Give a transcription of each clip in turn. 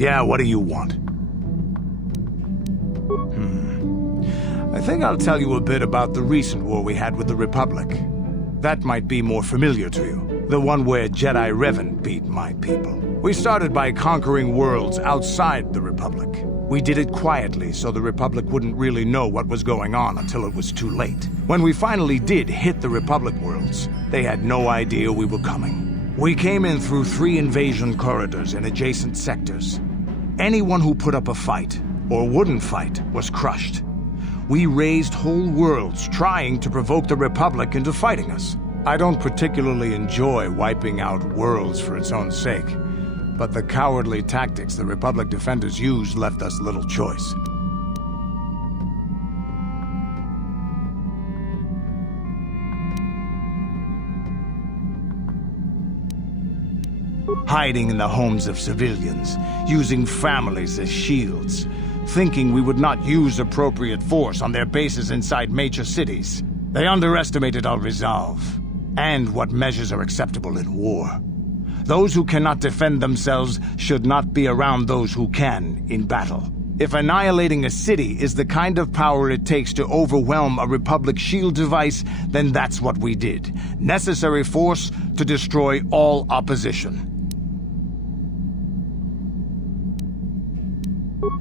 Yeah, what do you want? I think I'll tell you a bit about the recent war we had with the Republic. That might be more familiar to you. The one where Jedi Revan beat my people. We started by conquering worlds outside the Republic. We did it quietly so the Republic wouldn't really know what was going on until it was too late. When we finally did hit the Republic worlds, they had no idea we were coming. We came in through 3 invasion corridors in adjacent sectors. Anyone who put up a fight, or wouldn't fight, was crushed. We razed whole worlds trying to provoke the Republic into fighting us. I don't particularly enjoy wiping out worlds for its own sake, but the cowardly tactics the Republic defenders used left us little choice. Hiding in the homes of civilians, using families as shields, thinking we would not use appropriate force on their bases inside major cities. They underestimated our resolve, and what measures are acceptable in war. Those who cannot defend themselves should not be around those who can in battle. If annihilating a city is the kind of power it takes to overwhelm a Republic shield device, then that's what we did. Necessary force to destroy all opposition.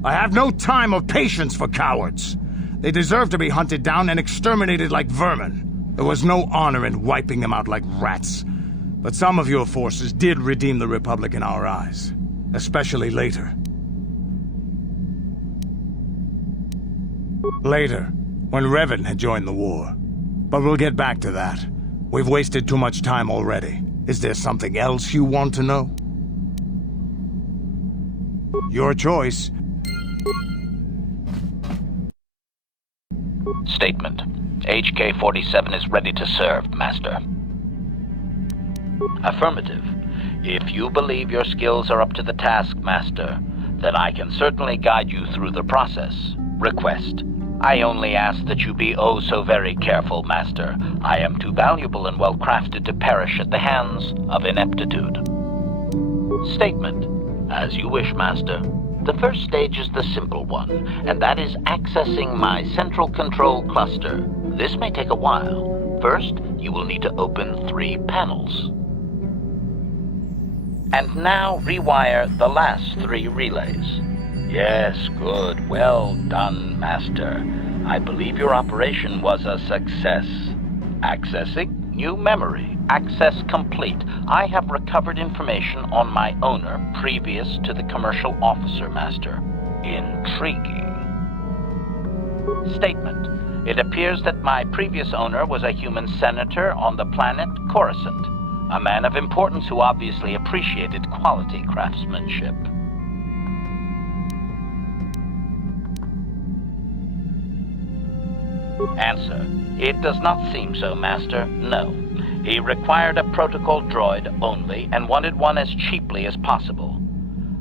I have no time or patience for cowards. They deserve to be hunted down and exterminated like vermin. There was no honor in wiping them out like rats. But some of your forces did redeem the Republic in our eyes, especially later. Later, when Revan had joined the war. But we'll get back to that. We've wasted too much time already. Is there something else you want to know? Your choice. Statement. HK-47 is ready to serve, Master. Affirmative. If you believe your skills are up to the task, Master, then I can certainly guide you through the process. Request. I only ask that you be oh so very careful, Master. I am too valuable and well-crafted to perish at the hands of ineptitude. Statement. As you wish, Master. The first stage is the simple one, and that is accessing my central control cluster. This may take a while. First, you will need to open 3 panels. And now rewire the last 3 relays. Yes, good. Well done, Master. I believe your operation was a success. Accessing new memory. Access complete. I have recovered information on my owner previous to the commercial officer, Master. Intriguing. Statement. It appears that my previous owner was a human senator on the planet Coruscant, a man of importance who obviously appreciated quality craftsmanship. Answer. It does not seem so, Master. No. He required a protocol droid only and wanted one as cheaply as possible.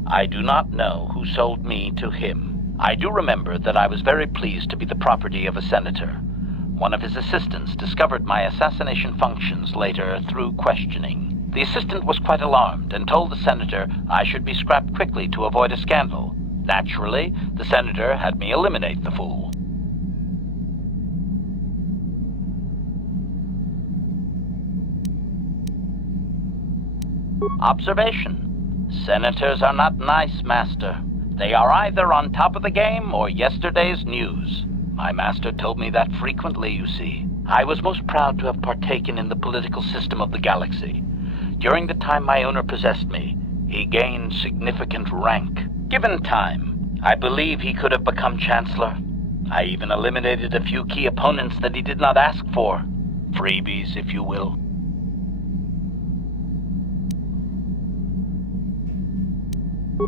I do not know who sold me to him. I do remember that I was very pleased to be the property of a senator. One of his assistants discovered my assassination functions later through questioning. The assistant was quite alarmed and told the senator I should be scrapped quickly to avoid a scandal. Naturally, the senator had me eliminate the fool. Observation. Senators are not nice, Master. They are either on top of the game or yesterday's news. My master told me that frequently, you see. I was most proud to have partaken in the political system of the galaxy. During the time my owner possessed me, he gained significant rank. Given time, I believe he could have become Chancellor. I even eliminated a few key opponents that he did not ask for. Freebies, if you will.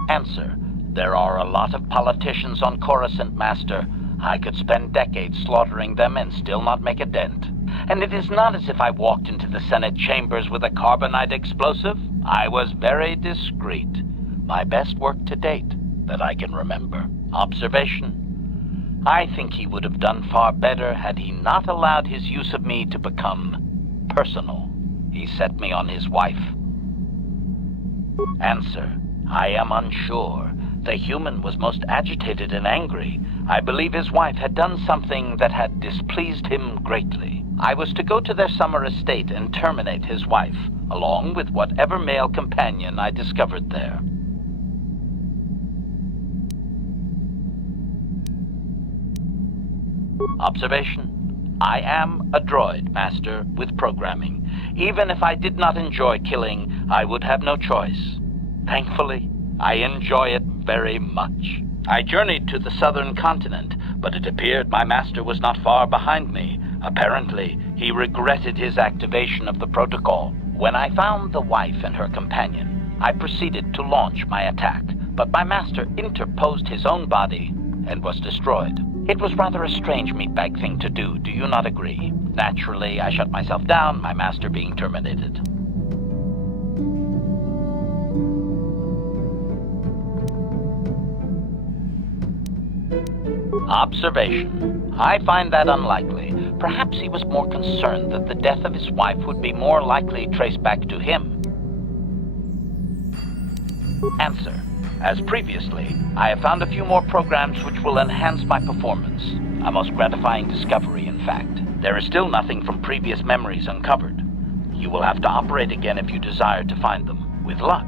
Answer. There are a lot of politicians on Coruscant, Master. I could spend decades slaughtering them and still not make a dent. And it is not as if I walked into the Senate chambers with a carbonite explosive. I was very discreet. My best work to date, that I can remember. Observation. I think he would have done far better had he not allowed his use of me to become personal. He set me on his wife. Answer. I am unsure. The human was most agitated and angry. I believe his wife had done something that had displeased him greatly. I was to go to their summer estate and terminate his wife, along with whatever male companion I discovered there. Observation. I am a droid, Master, with programming. Even if I did not enjoy killing, I would have no choice. Thankfully, I enjoy it very much. I journeyed to the southern continent, but it appeared my master was not far behind me. Apparently, he regretted his activation of the protocol. When I found the wife and her companion, I proceeded to launch my attack, but my master interposed his own body and was destroyed. It was rather a strange meatbag thing to do you not agree? Naturally, I shut myself down, my master being terminated. Observation. I find that unlikely. Perhaps he was more concerned that the death of his wife would be more likely traced back to him. Answer. As previously, I have found a few more programs which will enhance my performance. A most gratifying discovery, in fact. There is still nothing from previous memories uncovered. You will have to operate again if you desire to find them. With luck,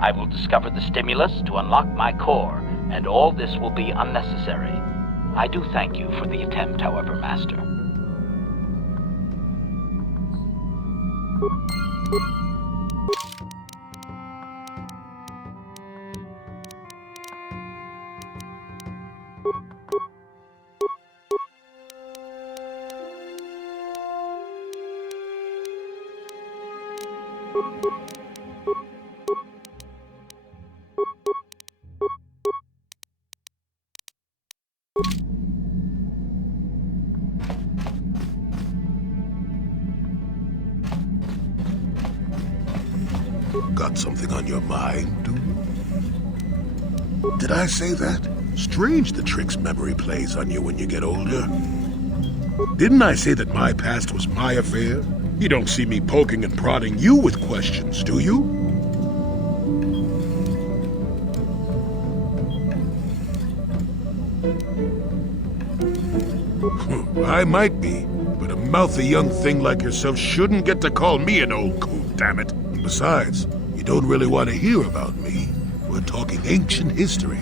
I will discover the stimulus to unlock my core, and all this will be unnecessary. I do thank you for the attempt, however, Master. Got something on your mind, do you? Did I say that? Strange the tricks memory plays on you when you get older. Didn't I say that my past was my affair? You don't see me poking and prodding you with questions, do you? I might be, but a mouthy young thing like yourself shouldn't get to call me an old coot, damn it. Besides, you don't really want to hear about me. We're talking ancient history.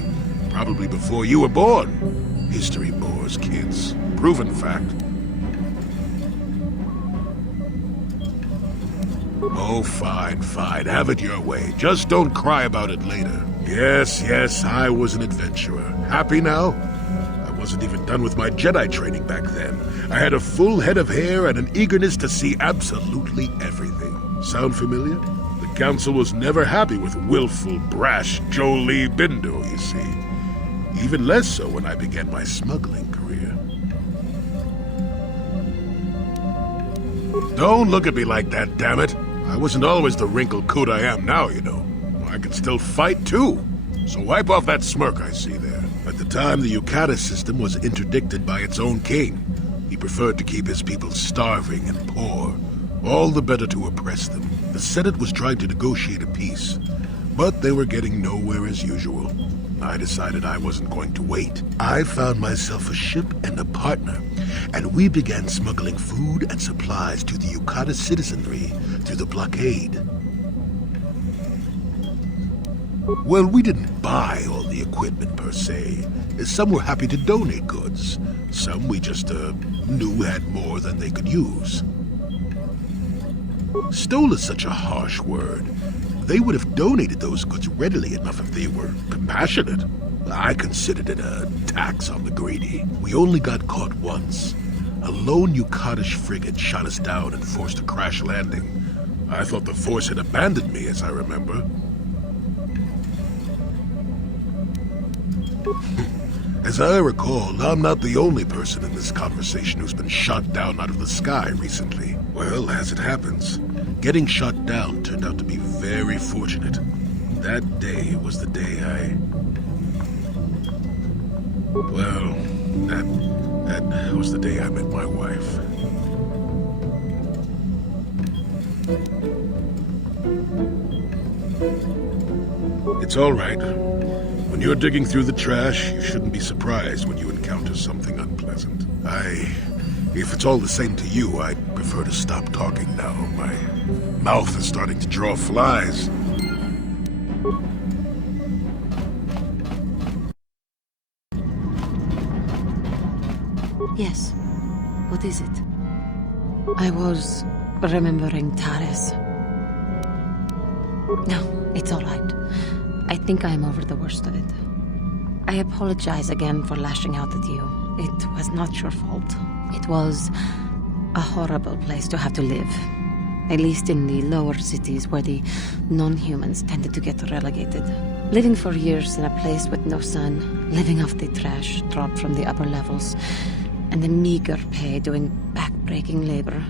Probably before you were born. History bores kids. Proven fact. Oh, fine, fine. Have it your way. Just don't cry about it later. Yes, I was an adventurer. Happy now? I wasn't even done with my Jedi training back then. I had a full head of hair and an eagerness to see absolutely everything. Sound familiar? The Council was never happy with willful, brash Jolie Bindo, you see. Even less so when I began my smuggling career. Don't look at me like that, damn it. I wasn't always the wrinkled coot I am now, you know. I can still fight, too. So wipe off that smirk I see there. At the time, the Yukata system was interdicted by its own king. He preferred to keep his people starving and poor. All the better to oppress them. The Senate was trying to negotiate a peace, but they were getting nowhere as usual. I decided I wasn't going to wait. I found myself a ship and a partner, and we began smuggling food and supplies to the Yukata citizenry through the blockade. Well, we didn't buy all the equipment per se. Some were happy to donate goods. Some we just knew had more than they could use. Stole is such a harsh word. They would have donated those goods readily enough if they were compassionate. I considered it a tax on the greedy. We only got caught once. A lone Yukatish frigate shot us down and forced a crash landing. I thought the Force had abandoned me, as I remember. As I recall, I'm not the only person in this conversation who's been shot down out of the sky recently. Well, as it happens, getting shot down turned out to be very fortunate. That day was the day Well, that was the day I met my wife. It's all right. When you're digging through the trash, you shouldn't be surprised when you encounter something unpleasant. If it's all the same to you, I'd prefer to stop talking now. My mouth is starting to draw flies. Yes. What is it? I was remembering Taris. No, it's all right. I think I'm over the worst of it. I apologize again for lashing out at you. It was not your fault. It was a horrible place to have to live. At least in the lower cities where the non-humans tended to get relegated. Living for years in a place with no sun, living off the trash dropped from the upper levels, and the meager pay doing back-breaking labor.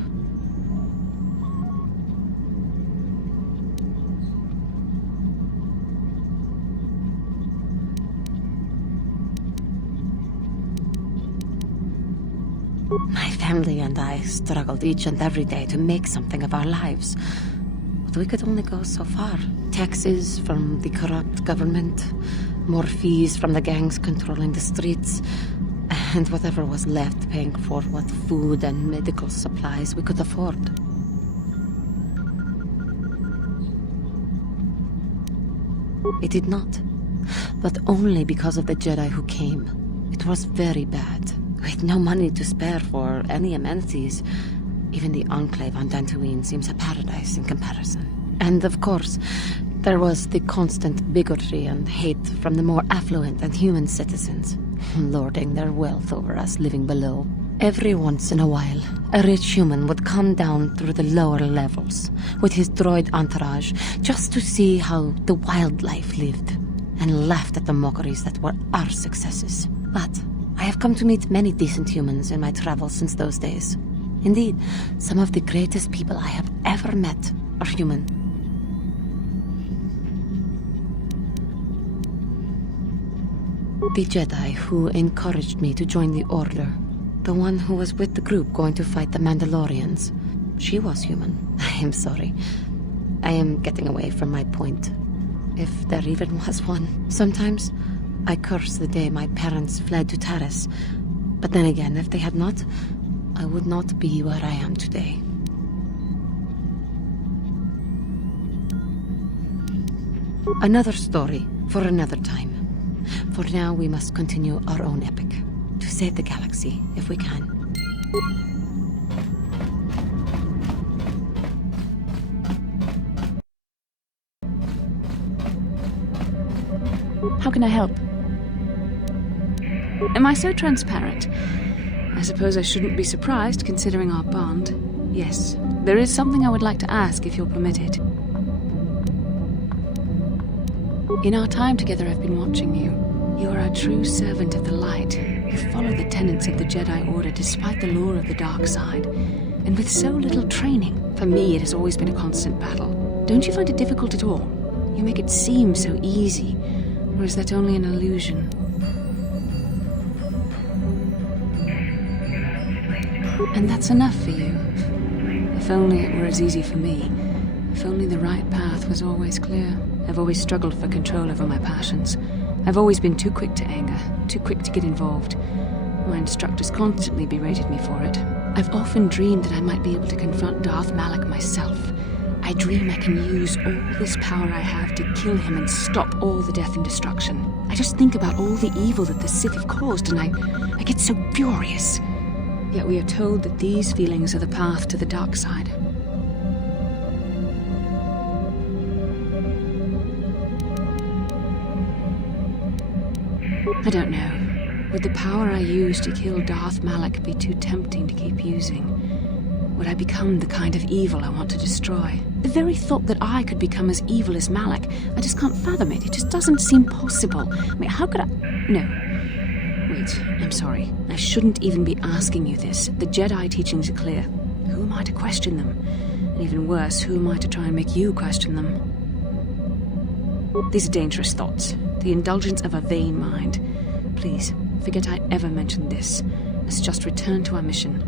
My family and I struggled each and every day to make something of our lives. But we could only go so far. Taxes from the corrupt government, more fees from the gangs controlling the streets, and whatever was left paying for what food and medical supplies we could afford. It did not. But only because of the Jedi who came. It was very bad. With no money to spare for any amenities, even the Enclave on Dantooine seems a paradise in comparison. And of course, there was the constant bigotry and hate from the more affluent and human citizens, lording their wealth over us living below. Every once in a while, a rich human would come down through the lower levels with his droid entourage just to see how the wildlife lived, and laughed at the mockeries that were our successes. But I have come to meet many decent humans in my travels since those days. Indeed, some of the greatest people I have ever met are human. The Jedi who encouraged me to join the Order, the one who was with the group going to fight the Mandalorians, she was human. I am sorry. I am getting away from my point, if there even was one. Sometimes I curse the day my parents fled to Taris. But then again, if they had not, I would not be where I am today. Another story for another time. For now, we must continue our own epic. To save the galaxy, if we can. How can I help? Am I so transparent? I suppose I shouldn't be surprised, considering our bond. Yes, there is something I would like to ask, if you'll permit it. In our time together, I've been watching you. You are a true servant of the light. You follow the tenets of the Jedi Order despite the lure of the dark side. And with so little training, for me it has always been a constant battle. Don't you find it difficult at all? You make it seem so easy. Or is that only an illusion? And that's enough for you. If only it were as easy for me. If only the right path was always clear. I've always struggled for control over my passions. I've always been too quick to anger, too quick to get involved. My instructors constantly berated me for it. I've often dreamed that I might be able to confront Darth Malak myself. I dream I can use all this power I have to kill him and stop all the death and destruction. I just think about all the evil that the Sith have caused and I get so furious. Yet we are told that these feelings are the path to the dark side. I don't know. Would the power I use to kill Darth Malak be too tempting to keep using? Would I become the kind of evil I want to destroy? The very thought that I could become as evil as Malak, I just can't fathom it. It just doesn't seem possible. I mean, how could I... No. Wait, I'm sorry. I shouldn't even be asking you this. The Jedi teachings are clear. Who am I to question them? And even worse, who am I to try and make you question them? These are dangerous thoughts. The indulgence of a vain mind. Please, forget I ever mentioned this. Let's just return to our mission.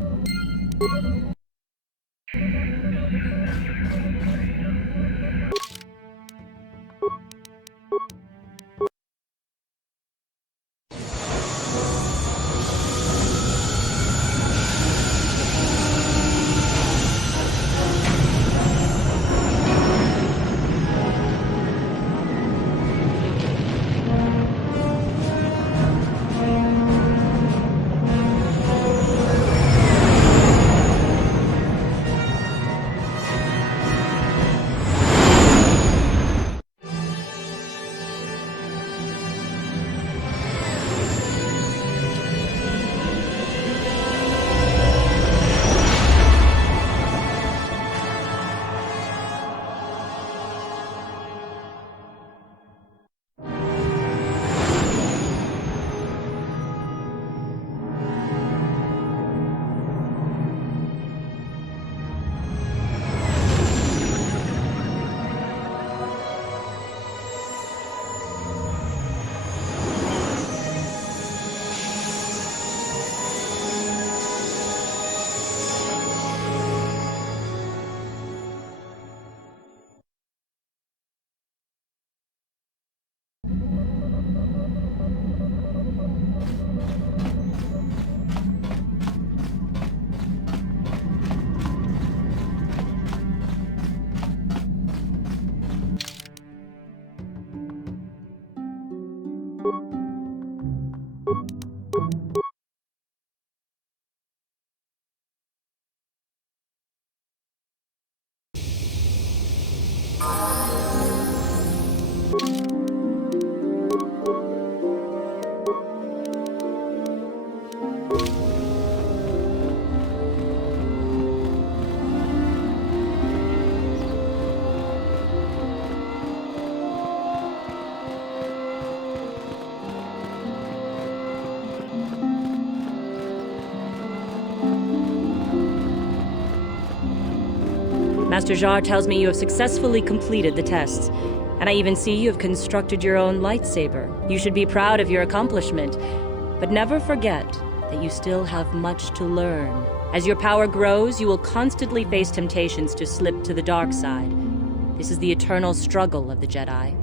Master Jar tells me you have successfully completed the tests. And I even see you have constructed your own lightsaber. You should be proud of your accomplishment. But never forget that you still have much to learn. As your power grows, you will constantly face temptations to slip to the dark side. This is the eternal struggle of the Jedi.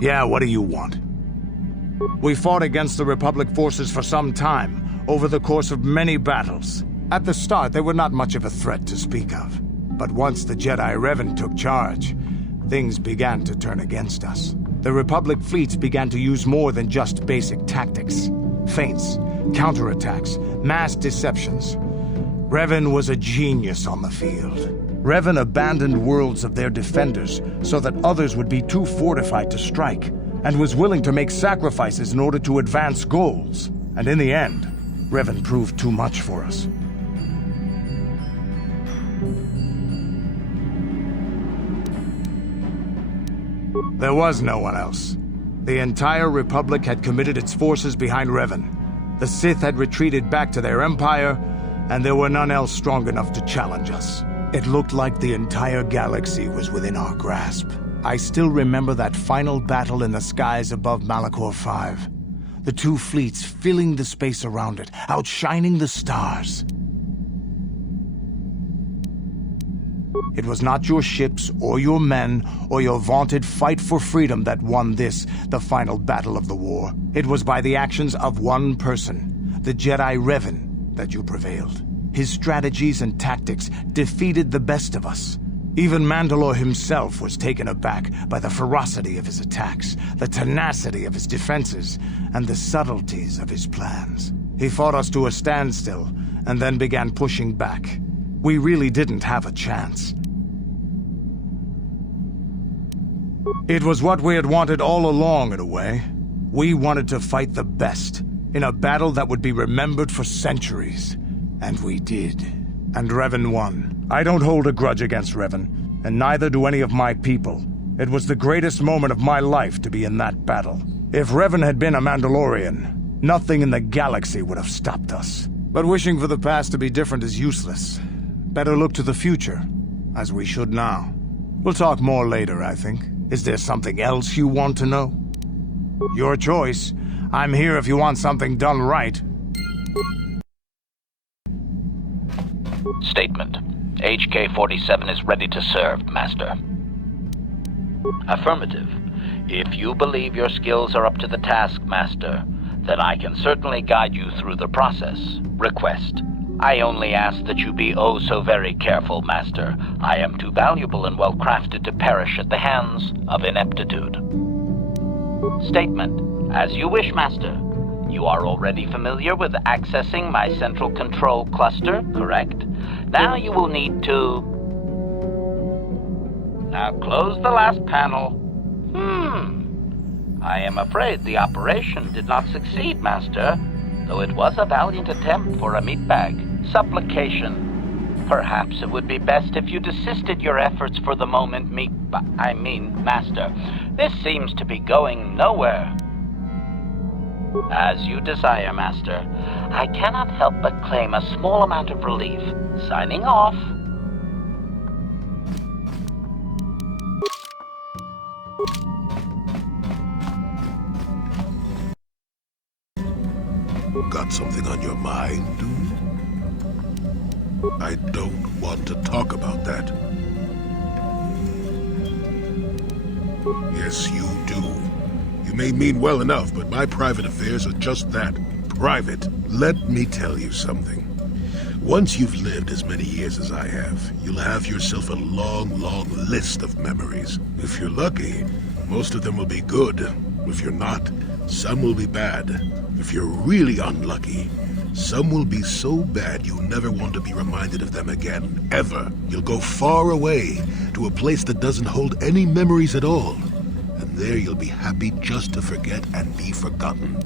Yeah, what do you want? We fought against the Republic forces for some time, over the course of many battles. At the start, they were not much of a threat to speak of. But once the Jedi Revan took charge, things began to turn against us. The Republic fleets began to use more than just basic tactics. Feints, counterattacks, mass deceptions. Revan was a genius on the field. Revan abandoned worlds of their defenders so that others would be too fortified to strike, and was willing to make sacrifices in order to advance goals. And in the end, Revan proved too much for us. There was no one else. The entire Republic had committed its forces behind Revan. The Sith had retreated back to their empire, and there were none else strong enough to challenge us. It looked like the entire galaxy was within our grasp. I still remember that final battle in the skies above Malachor 5. The two fleets filling the space around it, outshining the stars. It was not your ships, or your men, or your vaunted fight for freedom that won this, the final battle of the war. It was by the actions of one person, the Jedi Revan, that you prevailed. His strategies and tactics defeated the best of us. Even Mandalore himself was taken aback by the ferocity of his attacks, the tenacity of his defenses, and the subtleties of his plans. He fought us to a standstill, and then began pushing back. We really didn't have a chance. It was what we had wanted all along, in a way. We wanted to fight the best, in a battle that would be remembered for centuries. And we did. And Revan won. I don't hold a grudge against Revan, and neither do any of my people. It was the greatest moment of my life to be in that battle. If Revan had been a Mandalorian, nothing in the galaxy would have stopped us. But wishing for the past to be different is useless. Better look to the future, as we should now. We'll talk more later, I think. Is there something else you want to know? Your choice. I'm here if you want something done right. Statement. HK-47 is ready to serve, Master. Affirmative. If you believe your skills are up to the task, Master, then I can certainly guide you through the process. Request. I only ask that you be oh so very careful, Master. I am too valuable and well-crafted to perish at the hands of ineptitude. Statement. As you wish, Master. You are already familiar with accessing my central control cluster, correct? Now you will need to... Now close the last panel. I am afraid the operation did not succeed, Master, though it was a valiant attempt for a meatbag. Supplication. Perhaps it would be best if you desisted your efforts for the moment, Master. This seems to be going nowhere. As you desire, Master. I cannot help but claim a small amount of relief. Signing off. Got something on your mind, dude? I don't want to talk about that. Yes, you do. You may mean well enough, but my private affairs are just that. Private. Let me tell you something. Once you've lived as many years as I have, you'll have yourself a long, long list of memories. If you're lucky, most of them will be good. If you're not, some will be bad. If you're really unlucky, some will be so bad you'll never want to be reminded of them again, ever. You'll go far away, to a place that doesn't hold any memories at all. And there you'll be happy just to forget and be forgotten.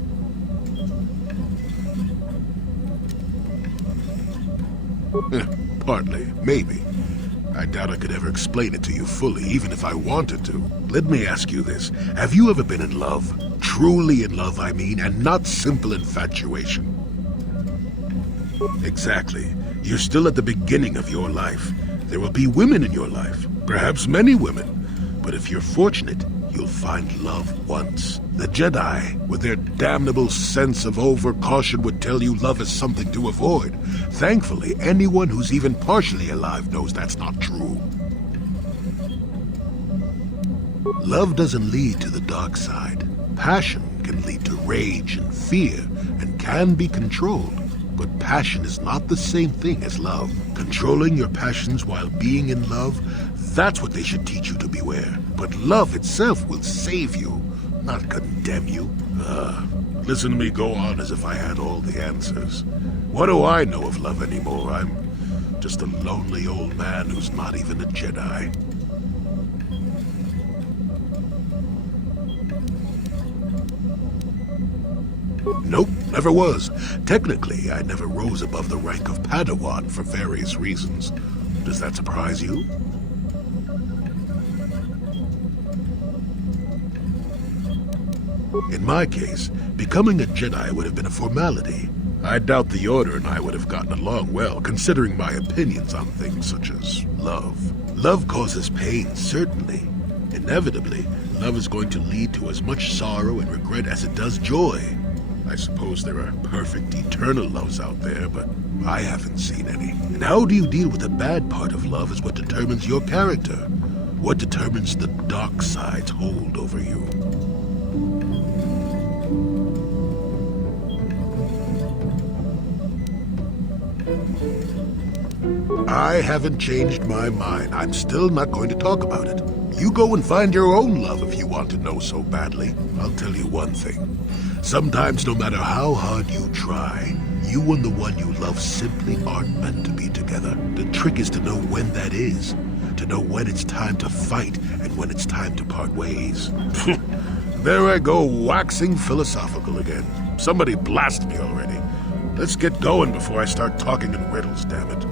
Partly, maybe. I doubt I could ever explain it to you fully, even if I wanted to. Let me ask you this. Have you ever been in love? Truly in love, I mean, and not simple infatuation. Exactly. You're still at the beginning of your life. There will be women in your life, perhaps many women. But if you're fortunate, you'll find love once. The Jedi, with their damnable sense of over-caution, would tell you love is something to avoid. Thankfully, anyone who's even partially alive knows that's not true. Love doesn't lead to the dark side. Passion can lead to rage and fear and can be controlled. But passion is not the same thing as love. Controlling your passions while being in love, that's what they should teach you to beware. But love itself will save you, not condemn you. Listen to me go on as if I had all the answers. What do I know of love anymore? I'm just a lonely old man who's not even a Jedi. Nope, never was. Technically, I never rose above the rank of Padawan for various reasons. Does that surprise you? In my case, becoming a Jedi would have been a formality. I doubt the Order and I would have gotten along well, considering my opinions on things such as love. Love causes pain, certainly. Inevitably, love is going to lead to as much sorrow and regret as it does joy. I suppose there are perfect eternal loves out there, but I haven't seen any. And how do you deal with the bad part of love is what determines your character. What determines the dark side's hold over you. I haven't changed my mind. I'm still not going to talk about it. You go and find your own love if you want to know so badly. I'll tell you one thing. Sometimes, no matter how hard you try, you and the one you love simply aren't meant to be together. The trick is to know when that is. To know when it's time to fight and when it's time to part ways. There I go, waxing philosophical again. Somebody blast me already. Let's get going before I start talking in riddles, damn it.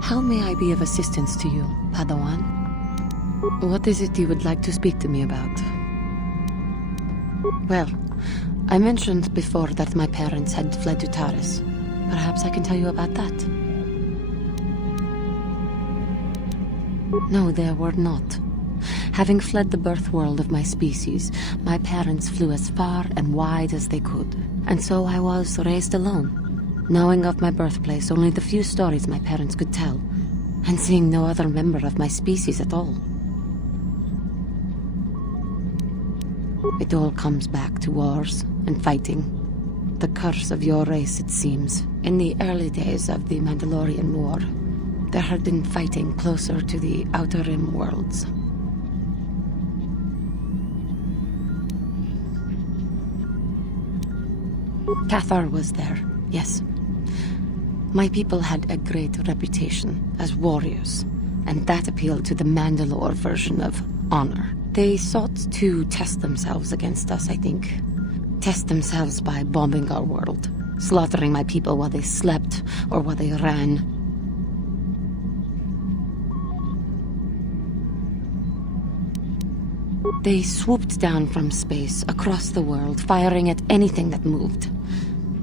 How may I be of assistance to you, Padawan? What is it you would like to speak to me about? Well, I mentioned before that my parents had fled to Taris. Perhaps I can tell you about that. No, they were not. Having fled the birth world of my species, my parents flew as far and wide as they could. And so I was raised alone, knowing of my birthplace only the few stories my parents could tell, and seeing no other member of my species at all. It all comes back to wars and fighting. The curse of your race, it seems. In the early days of the Mandalorian War, there had been fighting closer to the Outer Rim worlds. KotOR was there, yes. My people had a great reputation as warriors, and that appealed to the Mandalore version of honor. They sought to test themselves against us, I think. Test themselves by bombing our world, slaughtering my people while they slept or while they ran. They swooped down from space, across the world, firing at anything that moved.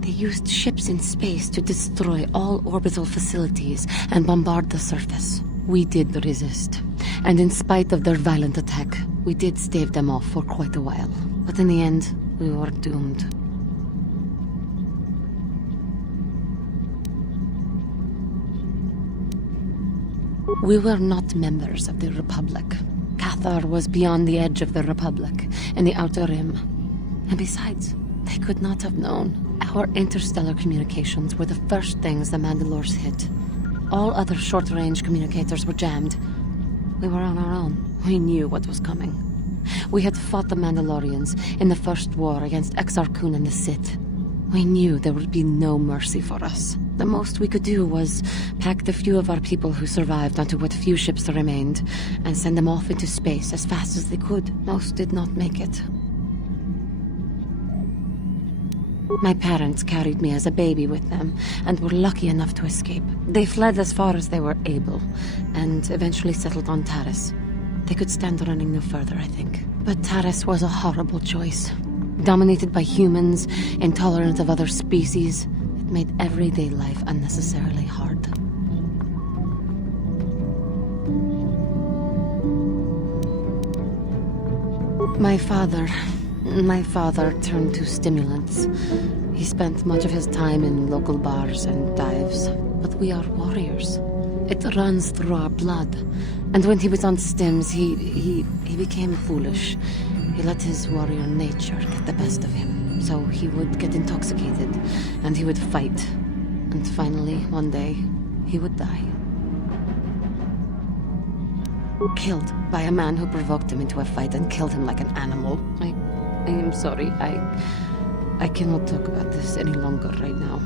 They used ships in space to destroy all orbital facilities and bombard the surface. We did resist, and in spite of their violent attack, we did stave them off for quite a while. But in the end, we were doomed. We were not members of the Republic. KotOR was beyond the edge of the Republic, in the Outer Rim. And besides, they could not have known. Our interstellar communications were the first things the Mandalores hit. All other short-range communicators were jammed. We were on our own. We knew what was coming. We had fought the Mandalorians in the first war against Exar Kun and the Sith. We knew there would be no mercy for us. The most we could do was pack the few of our people who survived onto what few ships remained and send them off into space as fast as they could. Most did not make it. My parents carried me as a baby with them and were lucky enough to escape. They fled as far as they were able and eventually settled on Taris. They could stand running no further, I think. But Taris was a horrible choice. Dominated by humans, intolerant of other species, it made everyday life unnecessarily hard. My father turned to stimulants. He spent much of his time in local bars and dives. But we are warriors. It runs through our blood. And when he was on stims, he became foolish. He let his warrior nature get the best of him. So he would get intoxicated, and he would fight. And finally, one day, he would die. Killed by a man who provoked him into a fight and killed him like an animal. I am sorry. I cannot talk about this any longer right now.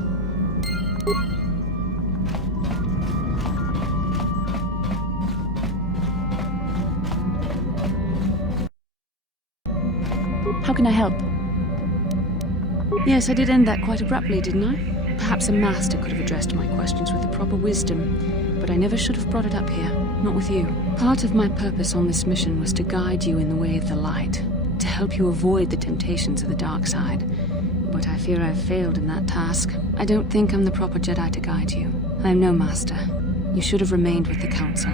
How can I help? Yes, I did end that quite abruptly, didn't I? Perhaps a master could have addressed my questions with the proper wisdom, but I never should have brought it up here, not with you. Part of my purpose on this mission was to guide you in the way of the light, to help you avoid the temptations of the dark side. But I fear I've failed in that task. I don't think I'm the proper Jedi to guide you. I am no master. You should have remained with the Council.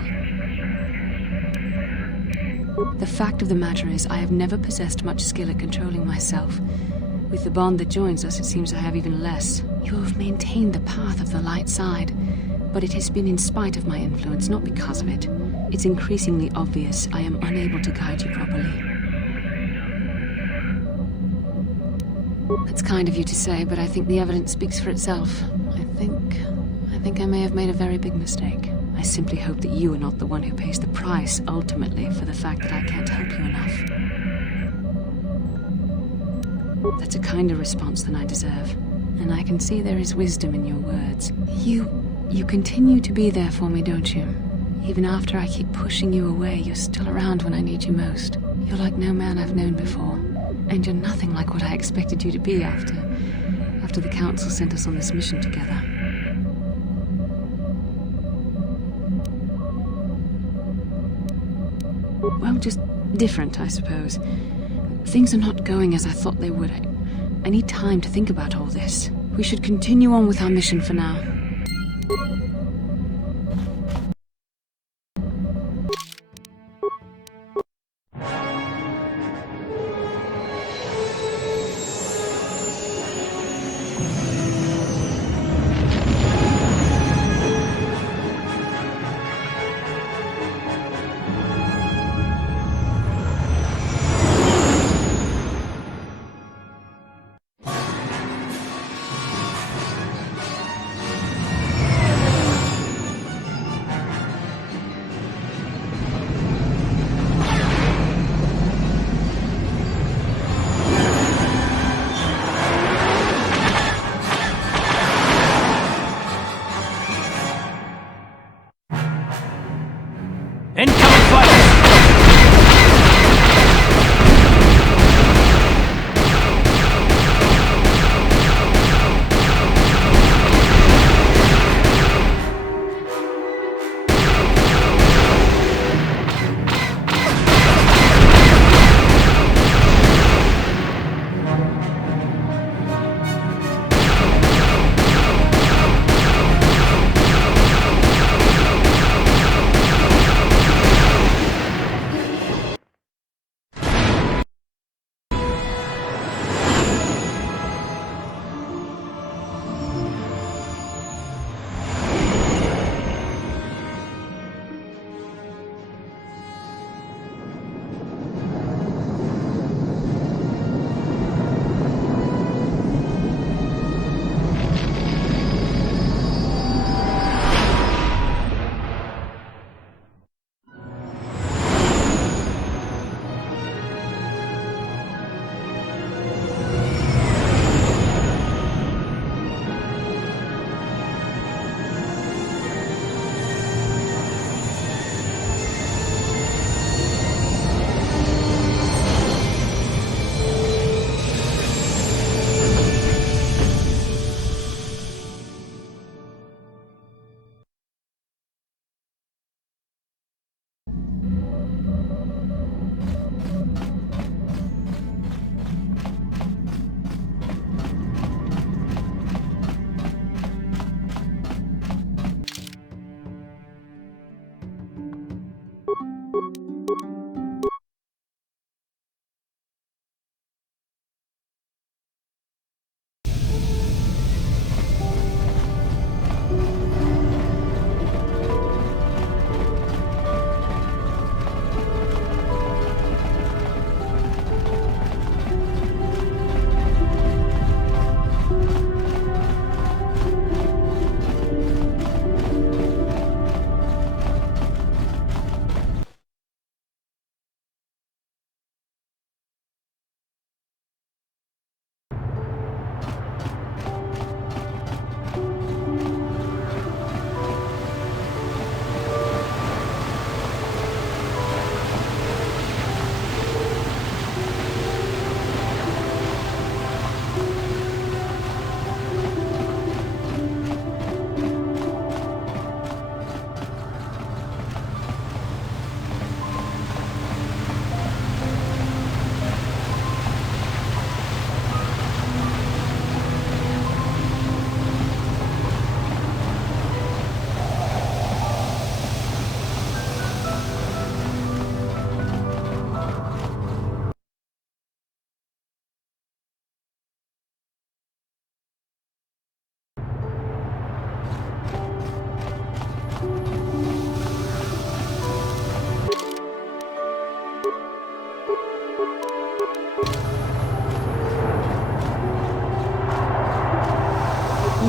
The fact of the matter is, I have never possessed much skill at controlling myself. With the bond that joins us, it seems I have even less. You have maintained the path of the light side, but it has been in spite of my influence, not because of it. It's increasingly obvious I am unable to guide you properly. It's kind of you to say, but I think the evidence speaks for itself. I think I may have made a very big mistake. I simply hope that you are not the one who pays the price, ultimately, for the fact that I can't help you enough. That's a kinder response than I deserve, and I can see there is wisdom in your words. You continue to be there for me, don't you? Even after I keep pushing you away, you're still around when I need you most. You're like no man I've known before, and you're nothing like what I expected you to be after the Council sent us on this mission together. Well, just different, I suppose. Things are not going as I thought they would. I need time to think about all this. We should continue on with our mission for now.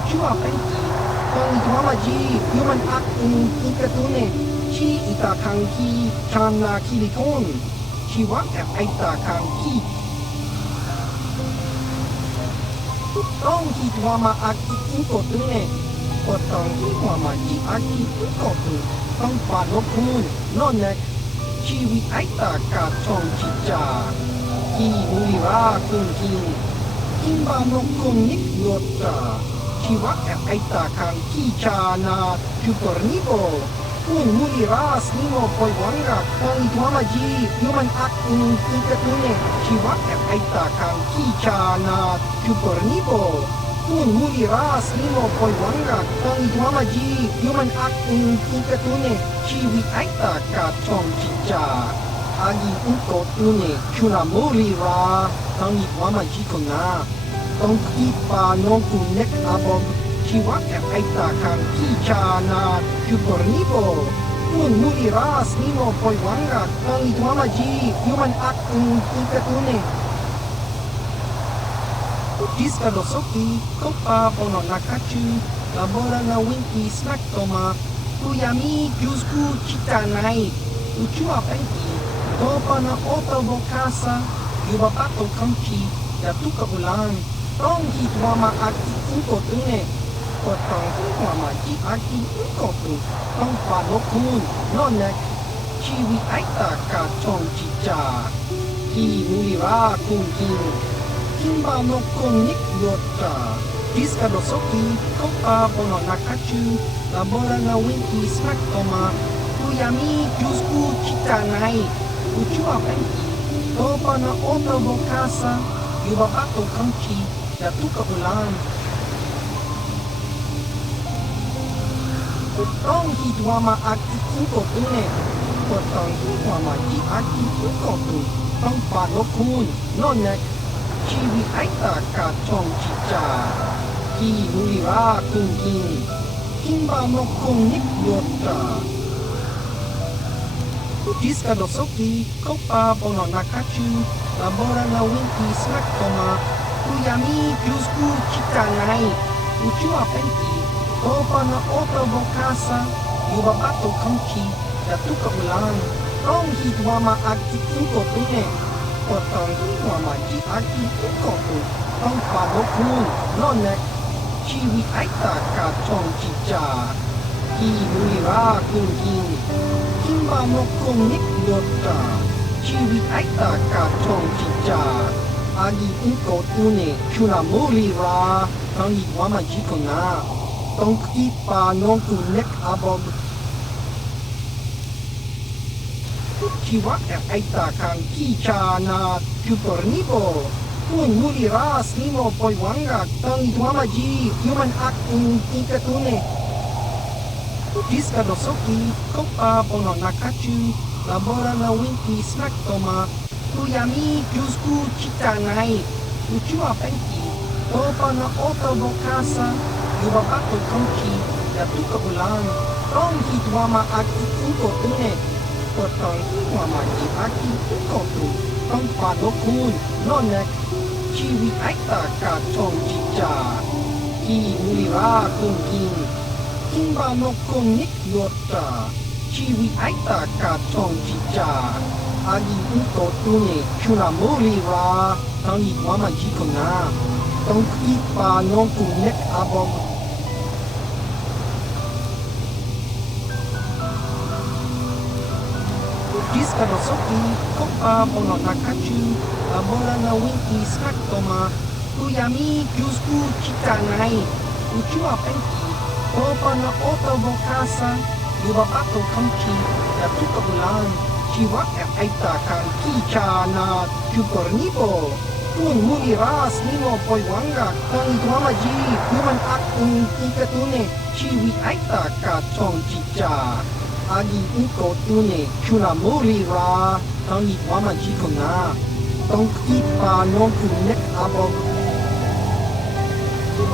Uchua penki, tong ituamaji, human act ikatune, chi itakang ki, chana kilikon, chi wak aitakang ki. Tong ituama aki ikotune, potong ituamaji aki ikotu, tong padokun, nonek, chi wi aitaka tong chicha, ki mulira kungkin. Kimba nokong nikdota, chiwa aita kang kichana, chupornibo, kun muliras nimo poiwanga, kang ituamaji, human act ikatune, chiwa aita kang kichana, chupornibo, kun muliras nimo poiwanga, kang ituamaji, human act ikatune, chiwi aita ka tong chicha. Agi unko une, chuna mulira, kang ituamaji ko na. Tong ipa nong kunek abog chiwa aita kang kichana chupornibo kun muliras nimo poiwanga kang ituamaji human act ikatune Diska dosoki kopa pono nakachu labora na winki snack toma kuyami jusku chitanai uchua penki topa na otobokasa yubapato kamchi yatuka ulan Tong ituama aki ikotune, potong ituamaji aki ikotu, tong padokun, nonek, chiwi aita ka tong chicha, ki mulira kungkin, kimba nokong nikdota, diska dosoki, kopa pono nakachu, labora na winki snack toma, kuyami jusku chitanai, uchua penki, topa na otobokasa, yubapato kamchi, Yatuka ulan. Tong hituama aki ikotune, potong hituamaji aki ikotu, tong padokun, nonek, chiwi aita ka tong chicha, ki mulira kungkin, kimba nokong nikdota. Diska dosoki, kopa pono nakachu, labora na winki snack toma, Kuyami jusku chitanai, uchua penki, topa na otobokasa, yubapato kamchi, yatuka ulan, tong hituama aki ikotune, potong hituamaji aki ikotu, tong padokun, nonek, chiwi aita ka tong chicha, ki mulira kungkin, kimba nokong nikdota, chiwi aita ka tong chicha, Agi ikot une, chuna mulira, tang ituamaji ko na. Tong ipa nong kunek abog. Chiwa aita kang kichana, chupornibo. Kun muliras nimo poiwanga, tang ituamaji, human act ikatune. Diska dosoki, kopa pono nakachu, labora na winki snack toma, Kuyami jusku chitanai, uchua penki, topa na otobokasa, yubapato kamchi, yatuka ulan, tong hituama aki ikotune, potong hituamaji aki ikotu, tong padokun, nonek, chiwi aita ka tong chicha, ki mulira kungkin, kimba nokong nikdota, chiwi aita ka tong chicha, Agi ikot une, chuna mulira, tang ituamaji ko na. Tong ipa nong kunek abog. Diska dosoki, kopa pono nakachu, labora na winki snack toma, kuyami jusku chitanai, uchua penki, topa na otobokasa, yubapato kamchi, yatuka ulan, chiwa aita kang kichana, chupornibo, kun muliras nimo poiwanga, kang ituamaji, human act ikatune, chiwi aita ka tong chicha. Agi ikot une, chuna mulira, kang ituamaji ko na. Tong ipa nong kunek abog.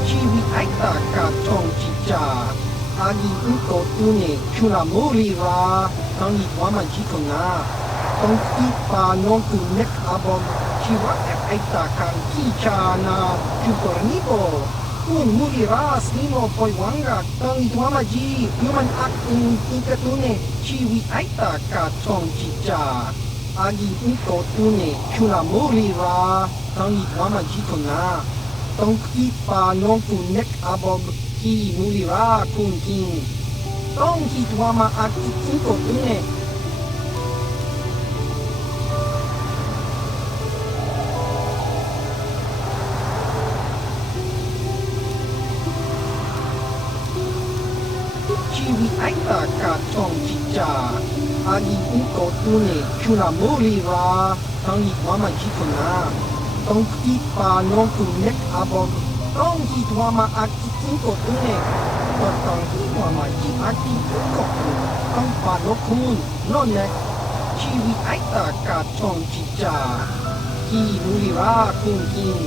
Chiwi aita ka tong chicha. Agi ikot une, chuna mulira, kang ituamaji ko na. Tong ipa nong kunek abog. Chiwa aita kang kichana, chupornibo. kun muliras nimo poiwanga tang ituamaji human akung ikatune chiwi aita ka tong chicha agi unko tune chuna mulira tang ituamaji tona tong kipa nongku nek abog ki mulira kun king tong ituama aki unko tune chiwi aita ka tong chicha agi unko tune chuna mulira tang ituamaji tona tong kipa nongku nek abog tong ituama aki unko tune tong ituama ji aki unko tong panokun no nek chiwi aita ka tong chicha ki mulira kun king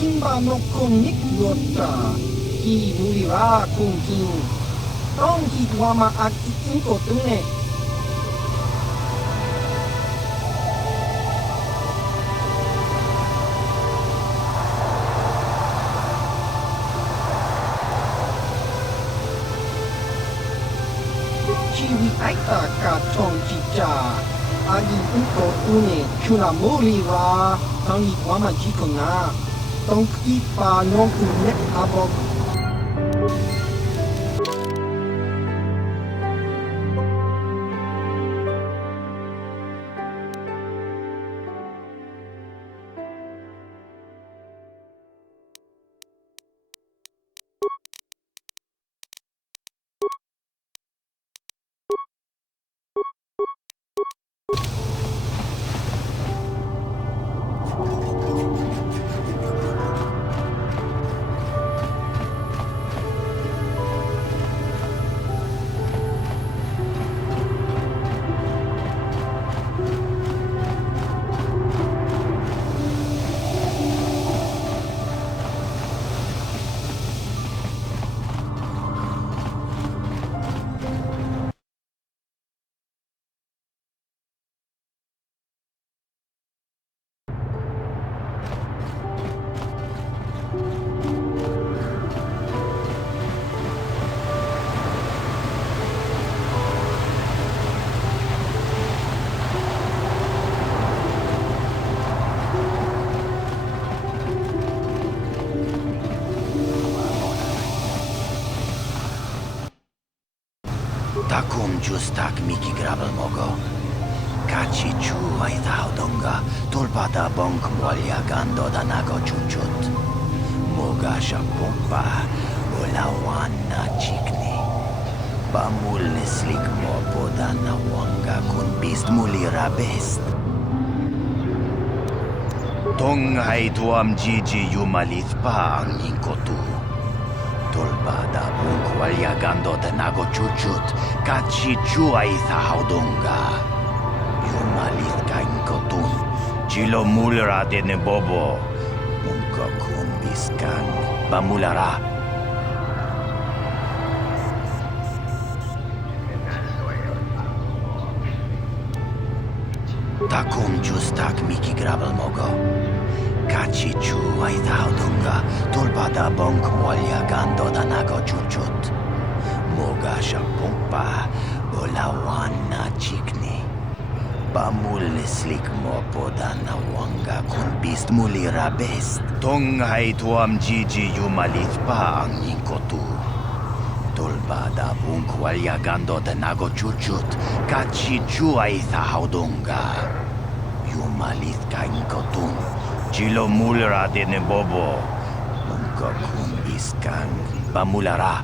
kimba nokun nik gota ki mulira kun king tong ituama aki unko tune chiwi aita ka tong chicha agi unko tune chuna mulira tang ituama jikona tong kipa nongku nek abog Takum justak miki grabel mogo. Kachi chu ay donga tulpada bonk molia gando da nago chuchut. Moga shapumpa ulawana chikni. Bamul nislik mo poda na wanga kun bist mulira best. Tong hay tuam jiji yumalith pa ang inkotu. Tulpada bunk walyagando de nago chuchut, kachi chuay haudunga. Yumalit kain kotun, chilo mulra de nebobo. Munko kun biskang, bamulara. Takum justak miki grabel mogo. Kachi chuay haudunga, tulpada bonk walyagando da nago chuchut. Moga shapumpa, ulawana chikni. Bamul nislik mo poda na wanga kun bist mulira best. Tong hay tuam jiji yumalit pa ang inkotu. Tulpada bunk walyagando da nago chuchut, kachi chuay haudunga. Yumalit ka inkotun. Chilo mulra de nebobo. Munko kun biskang bamulara.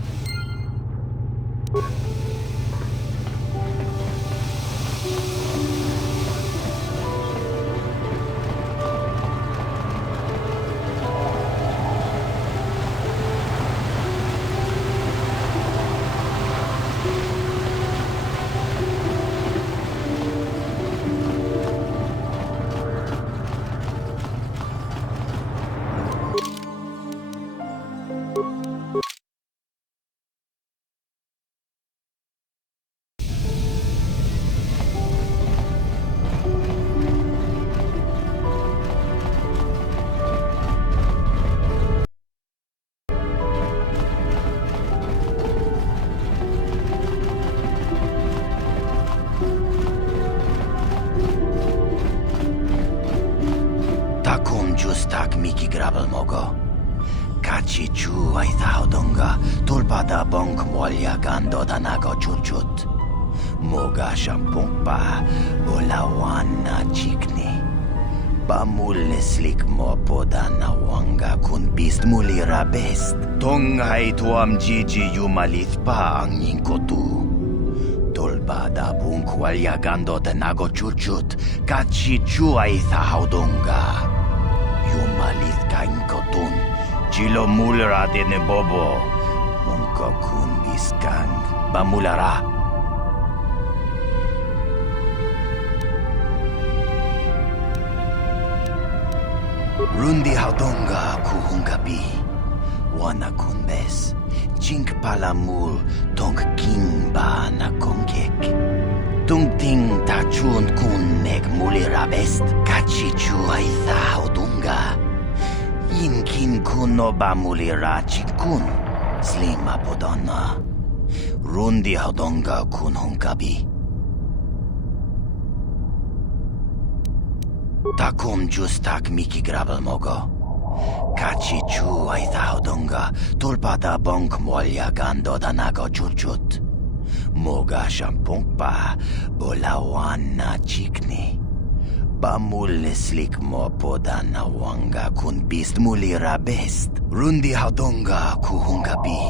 Takum justak miki grabal mogo. Kachi chu ay taudonga tulpada bonk molya gando danago chuchut. Moga shampumpa bolawan na chikni. Pamulle slik mo podana wanga kun bist mulira best. Tonghay tuam jiji yumalit pa ang yingkotu. Tulbada bunkwalya gando danago chuchut. Kachi chu ay taudonga. Yumalit ka inkotun. Chilo mulera de bobo. Mungko kun biskang. Bamulara. Rundi haudonga kuhungabi. Wana kunbes. Chink palamul tong king ba na kongkek. Tung ting tachun kun nek mulira best. Kachi chu ay haudonga. Yinkin kun no ba mulira chikun. Slima podonna. Rundi haudonga kun hungabi. Takum justak miki grabal mogo. Kachi chu ay taudonga tulpada bonk molya gando danago chuchut. Moga shampumpa bolawan na chikni. Pamulle slik mo podana wanga kun bist mulira best. Rundi haudonga kuhungabi.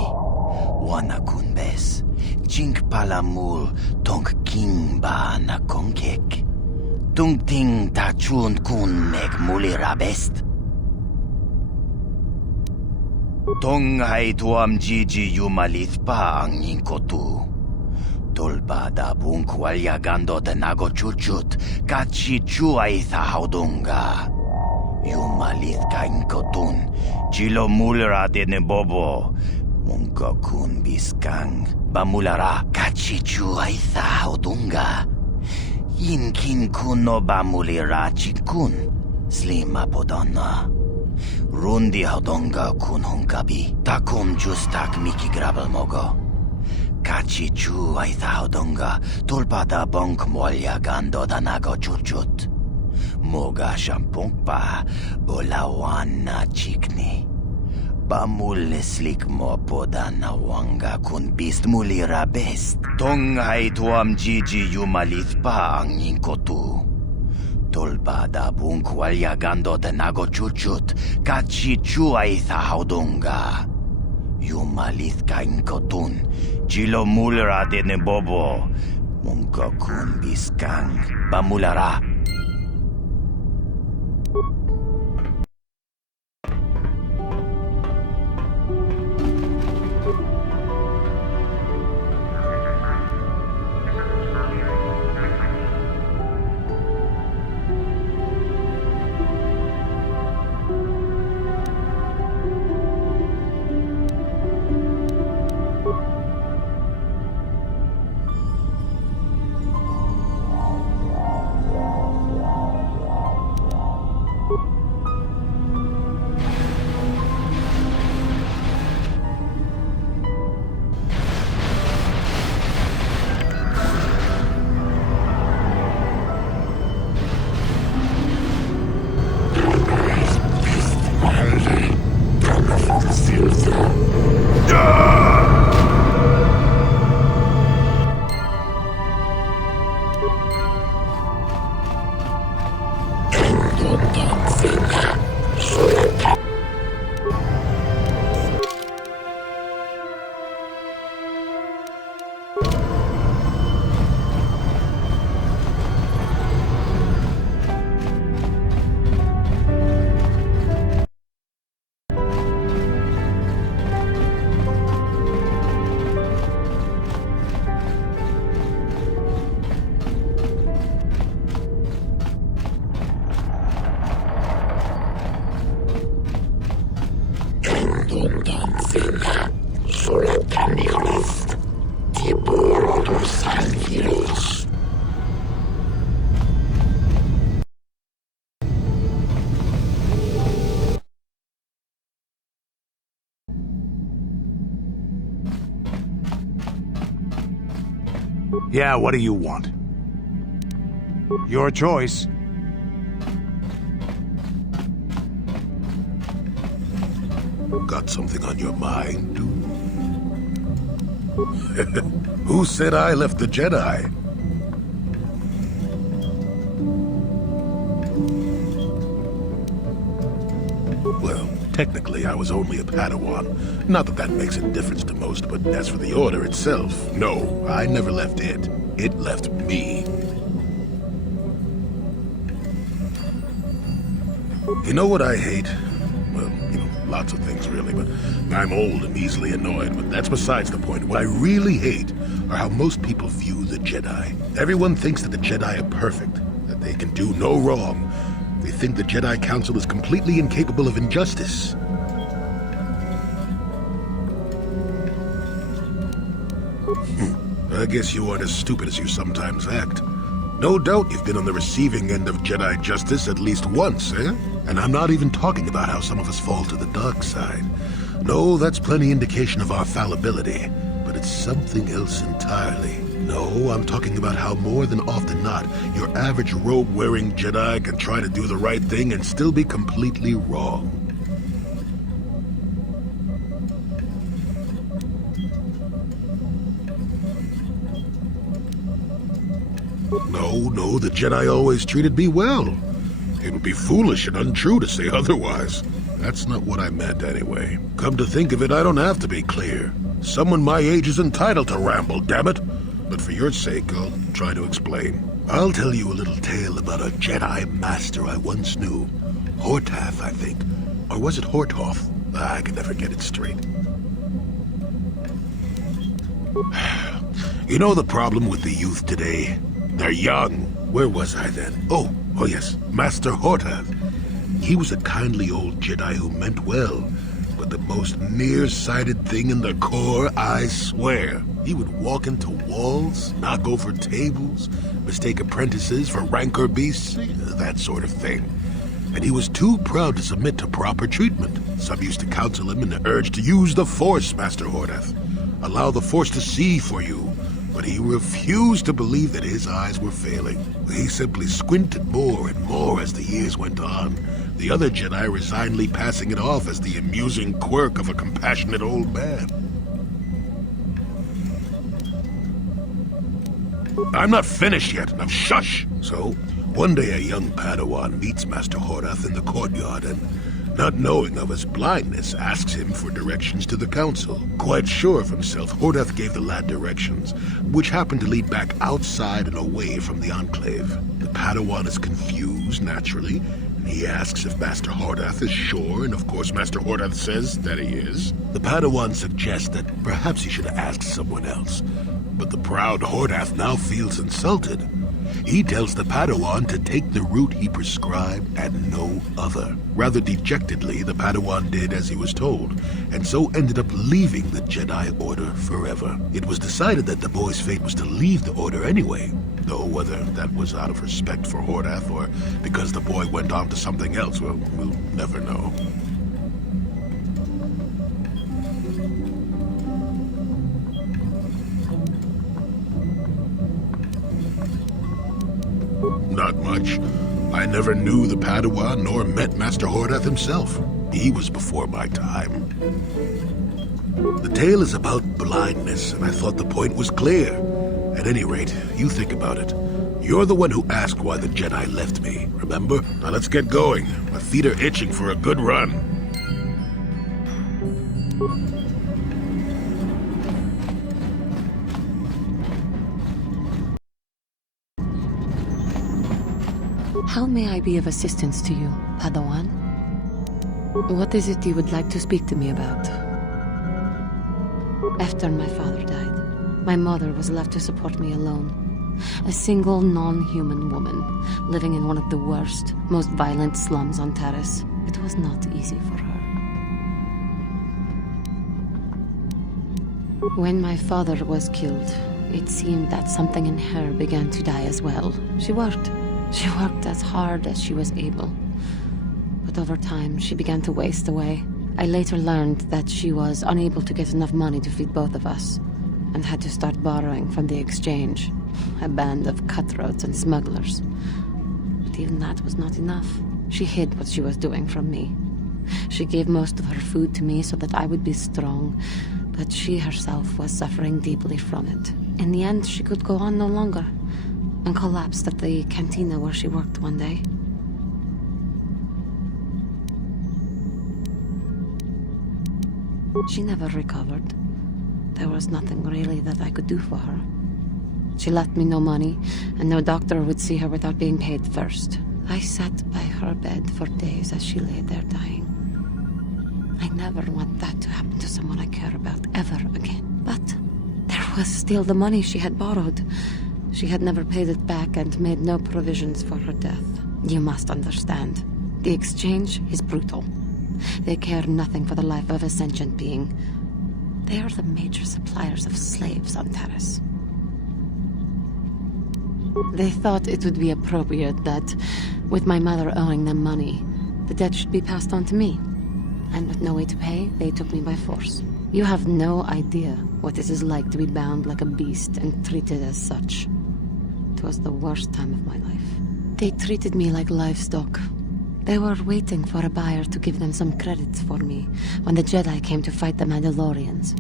Wana kun bes. Chink palamul tong king ba na kongkek. Tung ting tachun kun nek mulira best. Tong hay tuam jiji yumalit pa ang yingkotu. Tulbada bunkwalya gando danago chuchut. Kachi chu ay tahaudonga. Yumalit ka inkotun. Chilo mulira de bobo. Mungko kun biskang. Bamulara. Kachi chu ay tahaudonga. Yinkin kun no bamulira chikun. Slima podonna. Rundi haudonga kun hunkabi. Takum justak miki grabal mogo. Kachi chu ay haudonga. Tulpada bonk molya gando danago chuchut. Moga shampumpa bolawan na chikni. Pamulle slik mo podana wanga kun bist mulira best. Tonghay tuam jiji yumalit pa ang yingkotu. Tulbada bunkwalya gando danago chuchut. Kachi chu ay tahaudonga. Yumalit ka inkotun. Chilo mulera de bobo. Mungko kun biskang. Bamulara. Yeah, what do you want? Your choice. got something on your mind, dude? Who said I left the Jedi? Well, technically I was only a Padawan. Not that that makes a difference to most, but as for the Order itself, no, I never left it. It left me. You know what I hate? Well, lots of things really, but I'm old and easily annoyed, but that's besides the point. What I really hate are how most people view the Jedi. Everyone thinks that the Jedi are perfect, that they can do no wrong. They think the Jedi Council is completely incapable of injustice. I guess you aren't as stupid as you sometimes act. No doubt you've been on the receiving end of Jedi justice at least once, eh? And I'm not even talking about how some of us fall to the dark side. No, that's plenty indication of our fallibility, but it's something else entirely. No, I'm talking about how more than often not, your average robe-wearing Jedi can try to do the right thing and still be completely wrong. No, the Jedi always treated me well. It would be foolish and untrue to say otherwise. That's not what I meant anyway. Come to think of it, I don't have to be clear. Someone my age is entitled to ramble, damn it. But for your sake, I'll try to explain. I'll tell you a little tale about a Jedi master I once knew. Hortath, I think. Or was it Hortoth? I can never get it straight. You know the problem with the youth today? They're young. Where was I then? Oh yes, Master Hortath. He was a kindly old Jedi who meant well, but the most nearsighted thing in the Corps, I swear. He would walk into walls, knock over tables, mistake apprentices for rancor beasts, that sort of thing. And he was too proud to submit to proper treatment. Some used to counsel him in the urge to use the Force, Master Hortath. Allow the Force to see for you. But he refused to believe that his eyes were failing. He simply squinted more and more as the years went on, the other Jedi resignedly passing it off as the amusing quirk of a compassionate old man. I'm not finished yet. Now shush! So, one day a young Padawan meets Master Hortath in the courtyard and, not knowing of his blindness, asks him for directions to the council. Quite sure of himself, Hortath gave the lad directions, which happened to lead back outside and away from the Enclave. The Padawan is confused, naturally, and he asks if Master Hortath is sure, and of course Master Hortath says that he is. The Padawan suggests that perhaps he should ask someone else, but the proud Hortath now feels insulted. He tells the Padawan to take the route he prescribed and no other. Rather dejectedly, the Padawan did as he was told, and so ended up leaving the Jedi Order forever. It was decided that the boy's fate was to leave the Order anyway, though whether that was out of respect for Hortath or because the boy went on to something else, well, we'll never know. Not much. I never knew the Padawan nor met Master Hortath himself. He was before my time. The tale is about blindness, and I thought the point was clear. At any rate, you think about it. You're the one who asked why the Jedi left me, remember? Now let's get going. My feet are itching for a good run. How may I be of assistance to you, Padawan? What is it you would like to speak to me about? After my father died, my mother was left to support me alone. A single non-human woman, living in one of the worst, most violent slums on Taris. It was not easy for her. When my father was killed, it seemed that something in her began to die as well. She worked as hard as she was able. But over time, she began to waste away. I later learned that she was unable to get enough money to feed both of us, and had to start borrowing from the exchange, a band of cutthroats and smugglers. But even that was not enough. She hid what she was doing from me. She gave most of her food to me so that I would be strong, but she herself was suffering deeply from it. In the end, she could go on no longer, and collapsed at the cantina where she worked one day. She never recovered. There was nothing really that I could do for her. She left me no money, and no doctor would see her without being paid first. I sat by her bed for days as she lay there dying. I never want that to happen to someone I care about ever again. But there was still the money she had borrowed. She had never paid it back and made no provisions for her death. You must understand. The exchange is brutal. They care nothing for the life of a sentient being. They are the major suppliers of slaves on Terrace. They thought it would be appropriate that, with my mother owing them money, the debt should be passed on to me. And with no way to pay, they took me by force. You have no idea what it is like to be bound like a beast and treated as such. It was the worst time of my life. They treated me like livestock. They were waiting for a buyer to give them some credit for me when the Jedi came to fight the Mandalorians.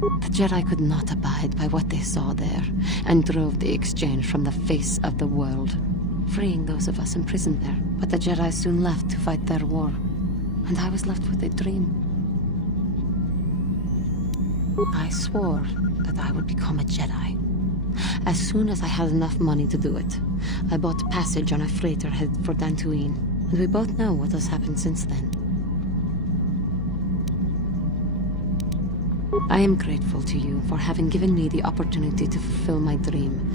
The Jedi could not abide by what they saw there, and drove the exchange from the face of the world, freeing those of us imprisoned there. But the Jedi soon left to fight their war, and I was left with a dream. I swore that I would become a Jedi. As soon as I had enough money to do it, I bought passage on a freighter headed for Dantooine, and we both know what has happened since then. I am grateful to you for having given me the opportunity to fulfill my dream,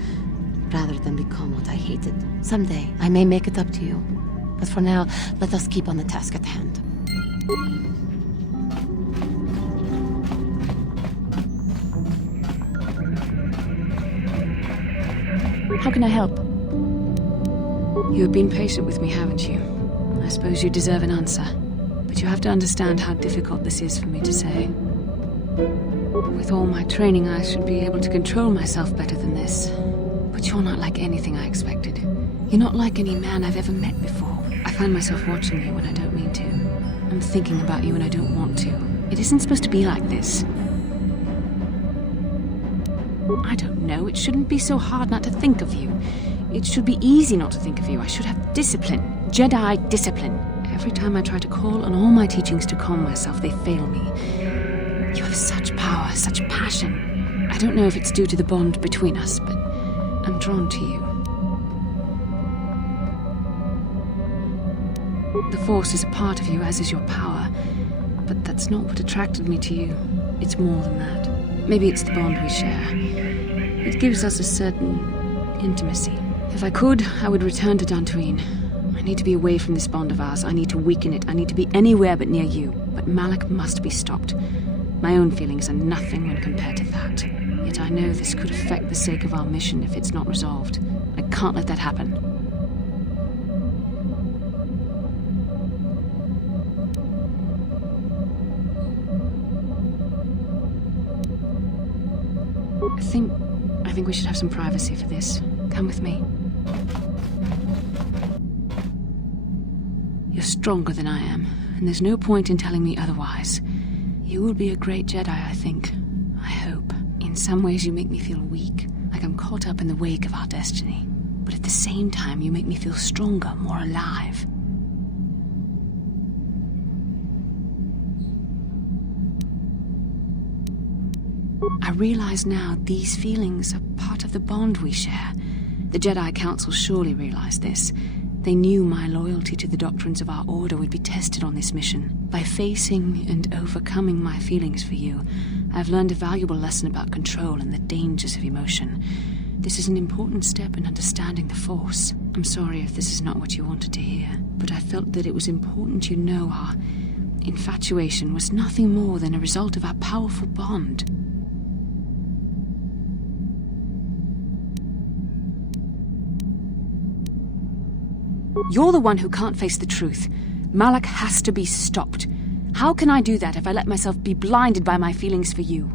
rather than become what I hated. Someday, I may make it up to you, but for now, let us keep on the task at hand. How can I help? You have been patient with me, haven't you? I suppose you deserve an answer. But you have to understand how difficult this is for me to say. With all my training, I should be able to control myself better than this. But you're not like anything I expected. You're not like any man I've ever met before. I find myself watching you when I don't mean to. I'm thinking about you when I don't want to. It isn't supposed to be like this. I don't know, it shouldn't be so hard not to think of you. It should be easy not to think of you. I should have discipline. Jedi discipline. Every time I try to call on all my teachings to calm myself, they fail me. You have such power, such passion. I don't know if it's due to the bond between us, but I'm drawn to you. The Force is a part of you, as is your power. But that's not what attracted me to you. It's more than that. Maybe it's the bond we share. It gives us a certain intimacy. If I could, I would return to Dantooine. I need to be away from this bond of ours. I need to weaken it. I need to be anywhere but near you. But Malak must be stopped. My own feelings are nothing when compared to that. Yet I know this could affect the sake of our mission if it's not resolved. I can't let that happen. I think we should have some privacy for this. Come with me. You're stronger than I am, and there's no point in telling me otherwise. You will be a great Jedi, I think. I hope. In some ways you make me feel weak, like I'm caught up in the wake of our destiny. But at the same time you make me feel stronger, more alive. I realize now these feelings are part of the bond we share. The Jedi Council surely realized this. They knew my loyalty to the doctrines of our order would be tested on this mission. By facing and overcoming my feelings for you, I've learned a valuable lesson about control and the dangers of emotion. This is an important step in understanding the Force. I'm sorry if this is not what you wanted to hear, but I felt that it was important you know our infatuation was nothing more than a result of our powerful bond. You're the one who can't face the truth. Malak has to be stopped. How can I do that if I let myself be blinded by my feelings for you?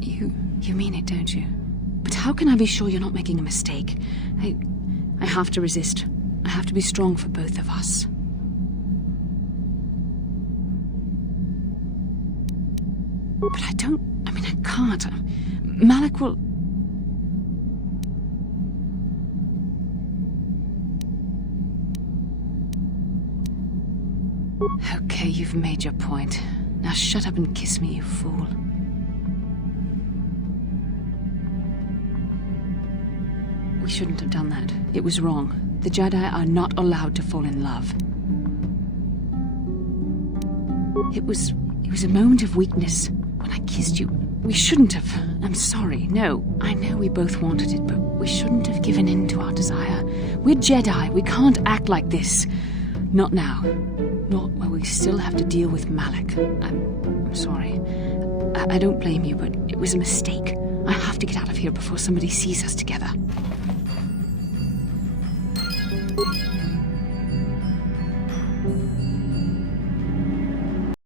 You mean it, don't you? But how can I be sure you're not making a mistake? I have to resist. I have to be strong for both of us. But I can't. Malik will... Okay, you've made your point. Now shut up and kiss me, you fool. We shouldn't have done that. It was wrong. The Jedi are not allowed to fall in love. It was a moment of weakness when I kissed you. We shouldn't have. I'm sorry. No, I know we both wanted it, but we shouldn't have given in to our desire. We're Jedi. We can't act like this. Not now. Not while we still have to deal with Malik. I'm sorry. I don't blame you, but it was a mistake. I have to get out of here before somebody sees us together.